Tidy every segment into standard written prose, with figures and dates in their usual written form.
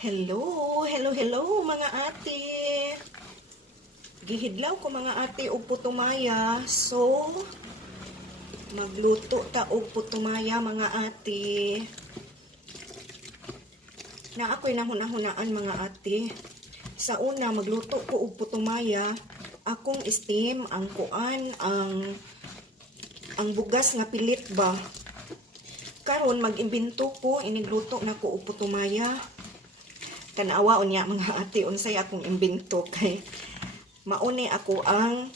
Hello, hello, hello mga ate. Gihidlaw ko mga ate og putumaya. So, magluto ta og putumaya mga ate. Na ako'y nahuna-hunaan mga ate. Sa una, magluto ko og putumaya. Akong steam ang kuan, ang bugas nga pilit ba. Karon mag-imbento ko, inigluto na ko og putumaya. Tanawa unya mga ate, unsay akong imbento kay mauni ako ang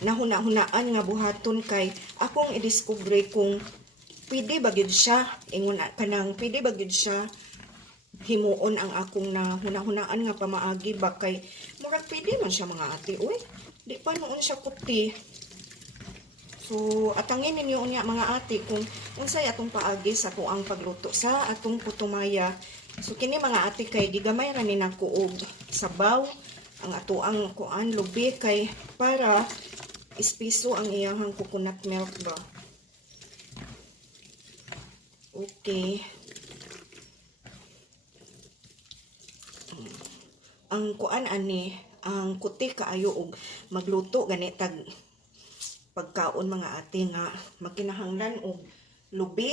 nahuna-hunaan nga buhaton kay akong idiskubre kung pwede ba gyud siya ingon kanang pwede ba gyud siya himuon ang akong nahuna-hunaan nga pamaagi ba kay murag pwede man siya mga ate uy di pa noon siya kuti. So atangin ninyo unya mga ate kung unsay atong paagi sa kuang pagluto sa atong putumaya. So kini mga ate kay gigamay ra ni nako og sabaw ang atoang kuan lubi kay para ispiso ang iyahang coconut milk ba. Okay. Ang kuan ani ang kuti kaayo og magluto gani tag pagkaon mga ate nga makinahanglan og lubi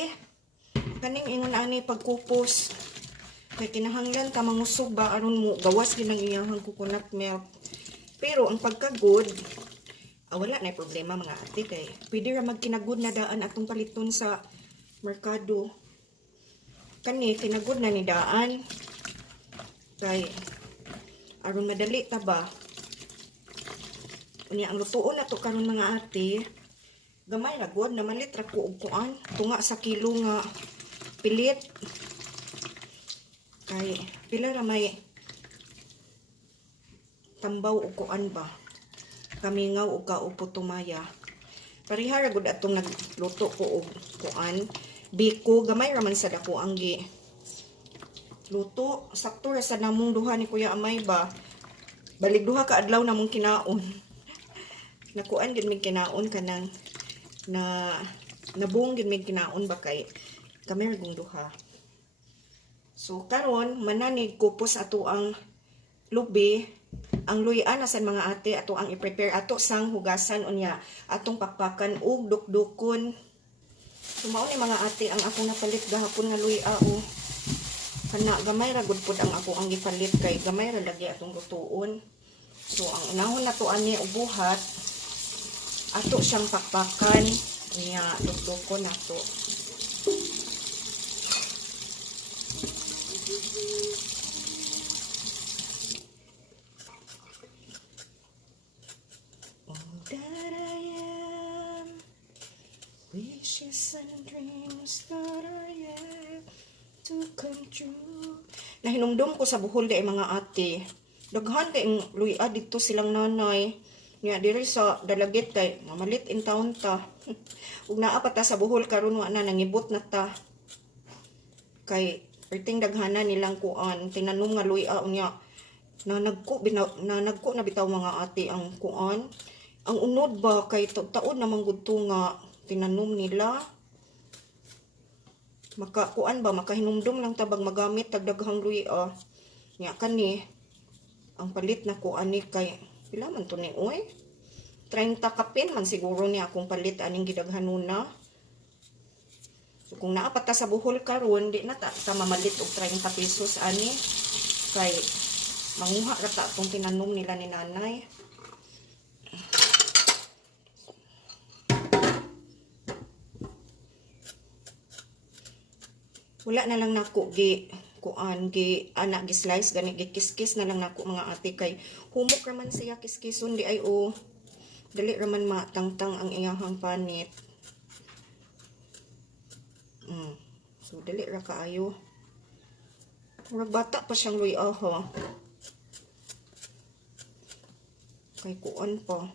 kaning ingon ani pagkupos kay kinahanglan ta mangusog ba aron mo gawas gyud ang iyahang coconut milk. Pero ang pagkagod wala na problema mga ate kay pwede ra magkinagod na daan atong paliton sa merkado. Kani kinagod na ni daan kay aron madali ta ba. Unya ang lutuon nato karon mga ate gamay ra gud na malit ra ko og kuan tunga sa kilo nga pilit. Kay pila ra may tambaw og kuan ba kamingaw og putumaya. Pareha ra gud atong nagluto ko og kuan biko gamay ra man sa dako ang gi luto sakto ra sa namong duha ni Kuya Amay ba balik duha ka adlaw namong kinaon. Nakuan gid mig kinaon kanang nabuong gid mig kinaon ba kay kami ra gong duha. So karon mananig kupos ato ang lubi, ang luya na sa mga ate ato ang i-prepare ato sang hugasan unya atong pakpakan ug dukdukon. So mao ni mga ate ang akong napalit gahapon nga luya o kana gamay ra gud pud ang ako ang gipalit kay gamay ra lagi atong lutuon. So ang unahon nato ani ubuhat ato siyang pakpakan unya dukdukon nato. Wishes and dreams that are yet to come true. Nahinumdum ko sa Bohol di mga ate. Daghan kay luya dito silang nanay. Nya diri sa Dalagit kay mamalit in town ta. Ug naa pa ta sa Bohol karon wa na nangibot na ta. Kay perting daghana nilang kuan tinanom nga luya unya nanagko na bitaw mga ate ang kuan. Ang unod ba kay taon na manggudto nga tinanom nila makakuan ba makahinumdum lang tabag magamit tagdaghang luya nya kani ang palit na ko ani kay pila man to ni oy 30 kapin man siguro ni akong palit aning gidaghanuna. So kung naa pa ta sa Bohol karon di na ta mamalit og 30 pesos ani kay manguha ra ta atong tinanom nila ni nanay. Wala na lang nako gi kuan gi anak gi slice gani gi kiskis na lang nako mga ate kay humok ra man siya kiskison di ay o dali ra man matangtang ang iyahang panit. So dali ra kaayo. Murag bata pa siyang luya ha. Kay kuan pa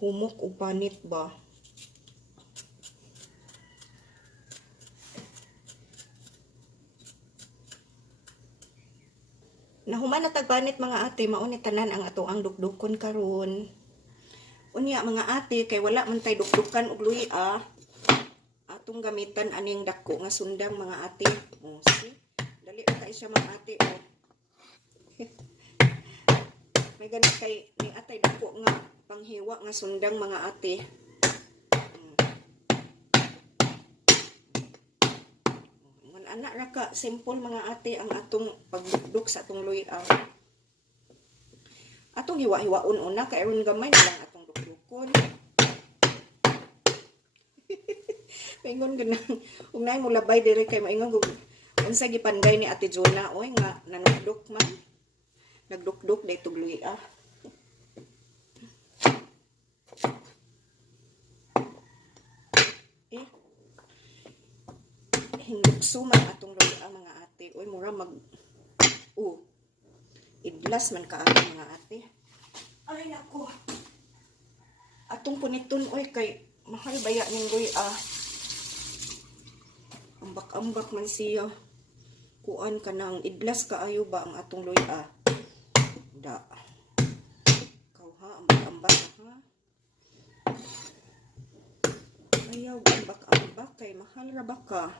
humok og panit ba. Nahuman na tagbanit mga ate, mauni tanan ang ato ang dukdukon karon. Unya mga ate, kay wala man tay dukdukan og luya, atong gamitan aning dako nga sundang mga ate. Oh, see? Dali pa siya mga ate. Oh. May ganit kay ni atay dako nga panghiwa nga sundang mga ate. Anak ra ka simple mga ate ang atong pagdukduk sa atong luya. Atong hiwa-hiwaon una kay aron gamay na lang atong dukdukon. Maingon ganang ug nay mo labay diri kay maingon kung unsa gipanday ni Ate Jonah oy nga nanukduk man. Nagdukduk day tug luya. Hindukso man atong luya mga ate. Oy mura mag idlas man kaayo mga ate. Ay nako. Atong puniton oy kay mahal baya ning luya. Ambak-ambak man siya. Kuan kanang idlas kaayo ba ang atong luya? Da. Kauha ambak-ambak ha. Ayaw ambak-ambak kay mahal ra ba ka?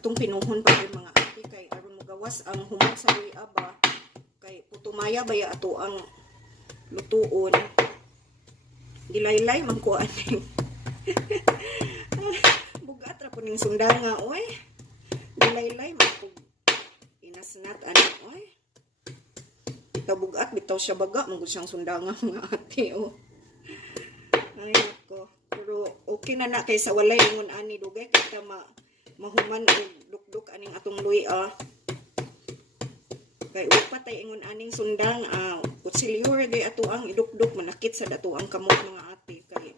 Atong pinuhon pa rin mga ate kay aron magawas ang humot sa luya ba kay putumaya baya ato ang lutuon gilaylay man ko aning bugat ra po ning sundanga oy gilaylay man ko inasnat ani oy bitaw bugat bitaw siya baga man siyang sundanga mga ate oh. Ay ko pero okay na kay sa walay ingon ani dugay kita mahuman og dukduk aning atong luya. Kay ug patay ingon aning sundang kutsilyo gay ato ang idukduk manakit sa dato ang kamot mga ate kay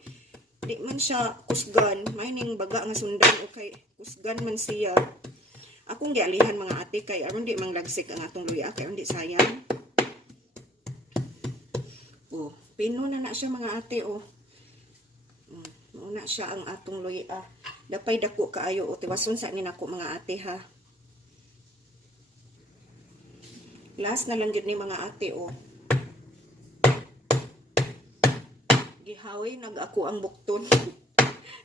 di man siya kusgan may ning baga nga sundang o kay kusgan man siya. Akong gialihan mga ate kay aron di manglagsik ang atong luya kay aron di sayang. Pino na siya mga ate oh. Muna siya ang atong luya. Dapay dako kaayo o tiwason sa ni nako mga ate ha. Last na lang gid ni mga ate o. Gihawi nag ako ang bukton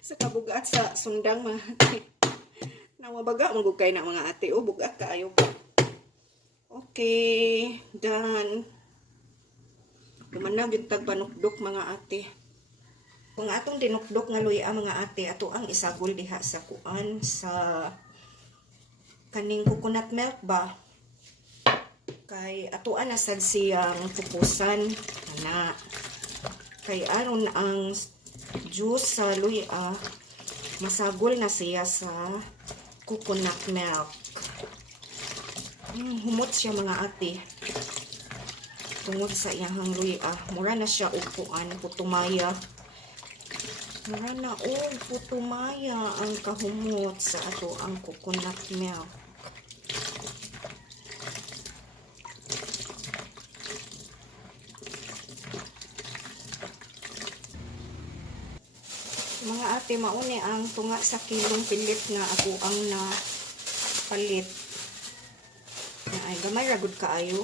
sa kabugat sa sundang mga ate. Nawabaga man gud kay na mga ate o bugat kaayo ba. Okay, done. Kumana gid tag panukdok mga ate. Kung atong dinukdok nga luya mga ate, ato ang isagol diha sa kuan sa kaning coconut milk ba. Kay atoan na sad siyang pupusan ana. Kay aron ang juice sa luya masagol na siya sa coconut milk. Humot siya mga ate. Tungod sa iyang luya, mura na siya og kuan putumaya. Mura na putumaya ang kahumot sa ato ang coconut milk. Mga ate, mauni ang tunga sa kilong pilit nga ako ang na palit. Ay, gamay ragod kaayo.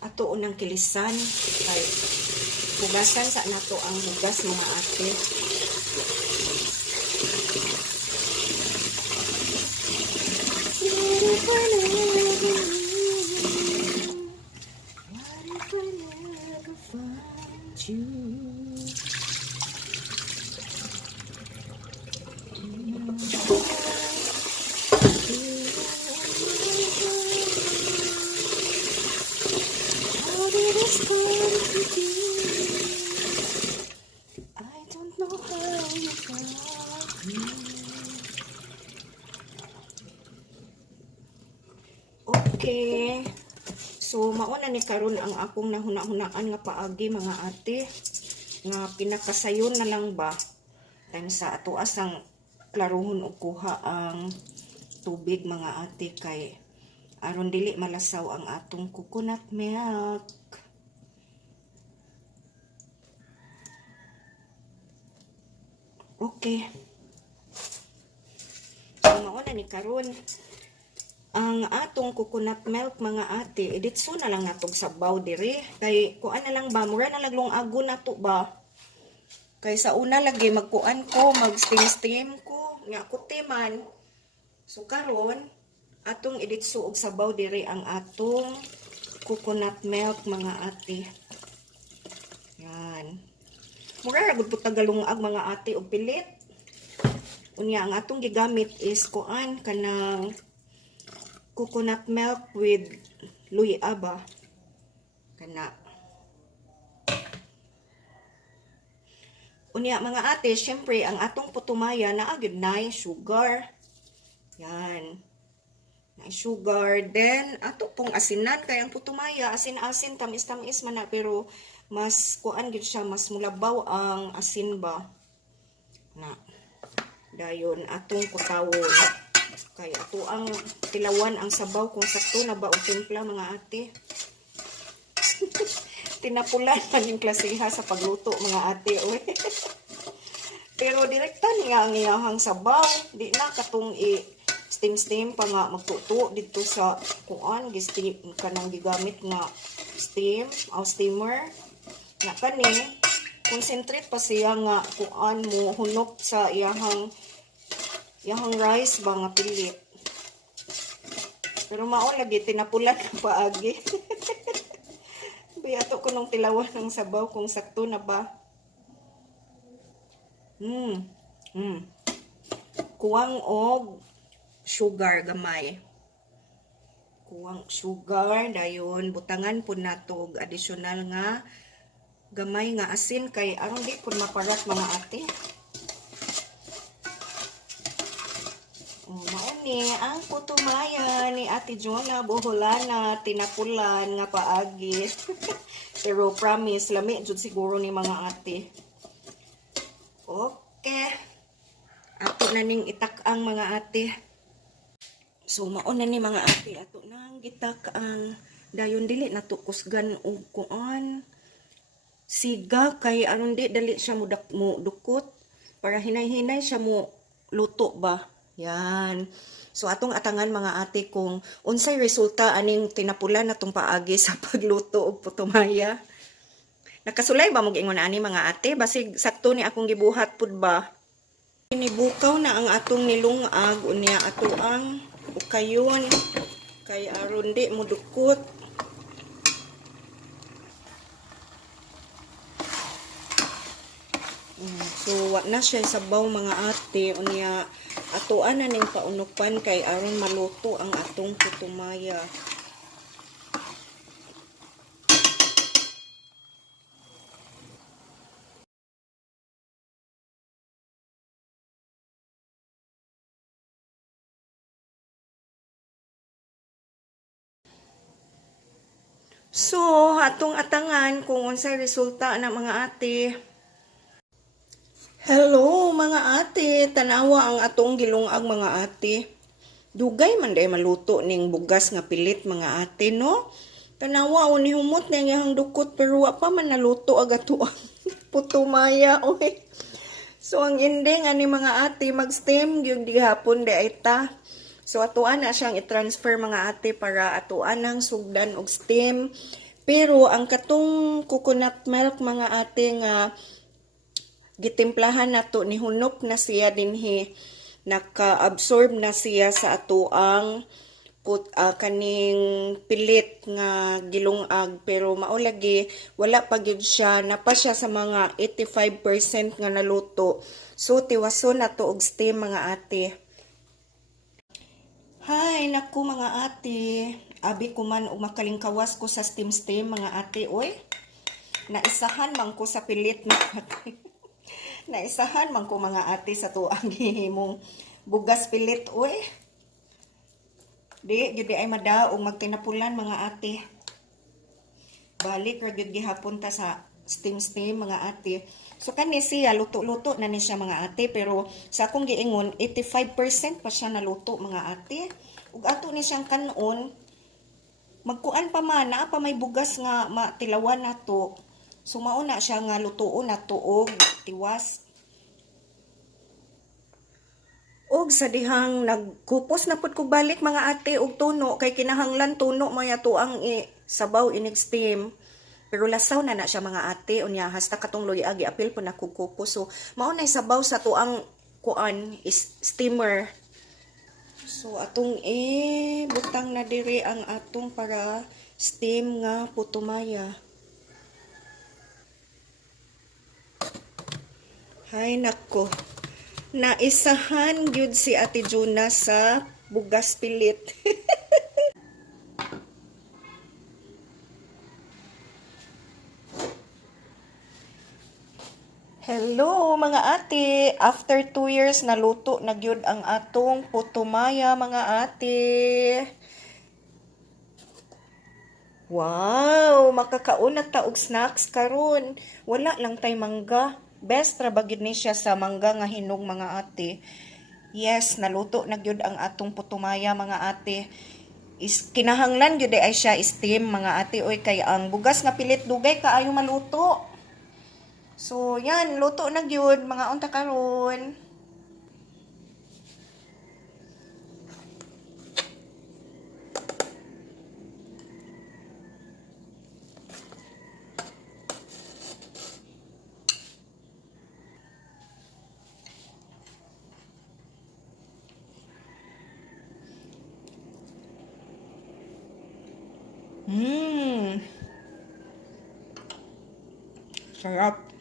Ato unang kilisan ay hugasan sa nato ang hugas mga ate. Okay. So mauna ni karon ang akong nahuna-hunaan nga paagi mga ate nga pinakasayon na lang ba tan sa ato asang klaruhon og kuha ang tubig mga ate kay aron dili malasaw ang atong coconut milk. Okay. Mauna ni karon ang atong coconut milk mga ate, editso na lang natog sabaw diri. Kay kuan na lang ba, mura na laglong ago nato ba. Kay sa una lagi magkuan ko, mag-steam ko, nga kuti man. So karon atong editso og sabaw diri ang atong coconut milk mga ate. Yan. Mura ra gud tagalungag mga ate og pilit. Unya ang atong gigamit is kuan kanang coconut milk with luya ba kana. Unya mga ate, syempre ang atong putumaya naa gyud nay sugar. Yan. Na sugar, then ato pong asinan kay ang putumaya asin-asin tamis-tamis man na, pero mas kuan gyud siya, mas mulabaw ang asin ba. Na dayon atong kutawon. Kay ato ang tilawan ang sabaw kung sakto na ba o timpla mga ate. Tinapulan man yung klasiha sa pagluto mga ate. Pero direktan nga ang iyahang sabaw. Di na katong steam pa nga magtuto dito sa kuan. Steam kanang gigamit nga steam o steamer. Nga kani, concentrate pa siya nga kuan mo hunop sa iyahang rice ba nga pilit. Pero mao lagi tinapulan ka paagi. Biyato ko nung tilawan ng sabaw kung sakto na ba. Kuwang og sugar gamay. Kuwang sugar dayon butangan pud nato og additional nga gamay nga asin kay aron di pud maparat mga ate. Mauni ang putumaya ni Ate Jonah Boholana tinapulan nga paagi. Pero promise lami jud siguro ni mga ate. Okay. Ato na ning itak ang mga ate. So mauna ni mga ate ato nang gitak ang dayon dili nato kusgan og kuan siga kay aron di dali siya mo dukot para hinay-hinay siya mo luto ba. Yan. So atong atangan mga ate kung unsay resulta aning tinapulan natong paagi sa pagluto og putumaya. Nakasulay ba mong ingon ani mga ate? Basig sakto ni akong gibuhat pud ba. Inibukaw na ang atong nilungag unya ato ang ukayon kay aron di mo dukot. So wa na siya sabaw mga ate unya atoan na ning paunukan kay aron maluto ang atong putumaya. So atong atangan kung unsay resulta na mga ate. Hello mga ate, tanawa ang atong gilungag mga ate. Dugay man day maluto ning bugas nga pilit mga ate no. Tanawa ni humot na iyang dukot pero wa pa man naluto aga to ang putumaya oy. So ang ending ani mga ate mag-steam gyud gihapon di ay ta. So atuan na siyang i-transfer mga ate para atuan nang sugdan og steam. Pero ang katong coconut milk mga ate nga gitimplahan nato ni hunop na siya dinhi, naka-absorb na siya sa atoang kaning pilit nga gilungag, pero maulagi wala pa gyud siya, napa siya sa mga 85% nga naluto. So tiwason nato og steam mga ate. Hi naku mga ate, abi ko man og makalingkawas ko sa steam mga ate oy. Naisahan man ko sa pilit mga ate. Naisahan man ko mga ate sa tuang gihimong bugas pilit oy. Di gyud ay madaog magtinapulan mga ate. Balik ra gyud gihapon ta sa steam mga ate. So kani siya luto-luto na ni siya mga ate, pero sa akong giingon 85% pa siya naluto mga ate. Ug ato ni siyang kanon Magkuan pa man, naa pa may bugas nga matilawan na to. So mauna siya nga lutuon na to og tiwas. Og sa dihang nagkupos na pud ko balik mga ate og tuno kay kinahanglan tuno maya to ang sabaw inig steam. Pero lasaw na na siya mga ate unya hasta katong luyag apil po na kukupos. So mao nay sabaw sa to ang kuan is steamer. So atong butang na diri ang atong para steam nga putumaya. Hay nako. Naisahan gyud si Ate Juna sa bugas pilit. Hello mga ate, after 2 years naluto na gyud ang atong putumaya mga ate. Wow, makakauna ta og snacks karon. Wala lang tay mangga. Best ra bagid ni siya sa mangga nga hinog mga ate. Yes, naluto na gyud ang atong putumaya mga ate. Is kinahanglan gyud ay siya steam mga ate oy kay ang bugas nga pilit dugay kaayo maluto. So, yan, luto na gyud mga unta karon. Sarap.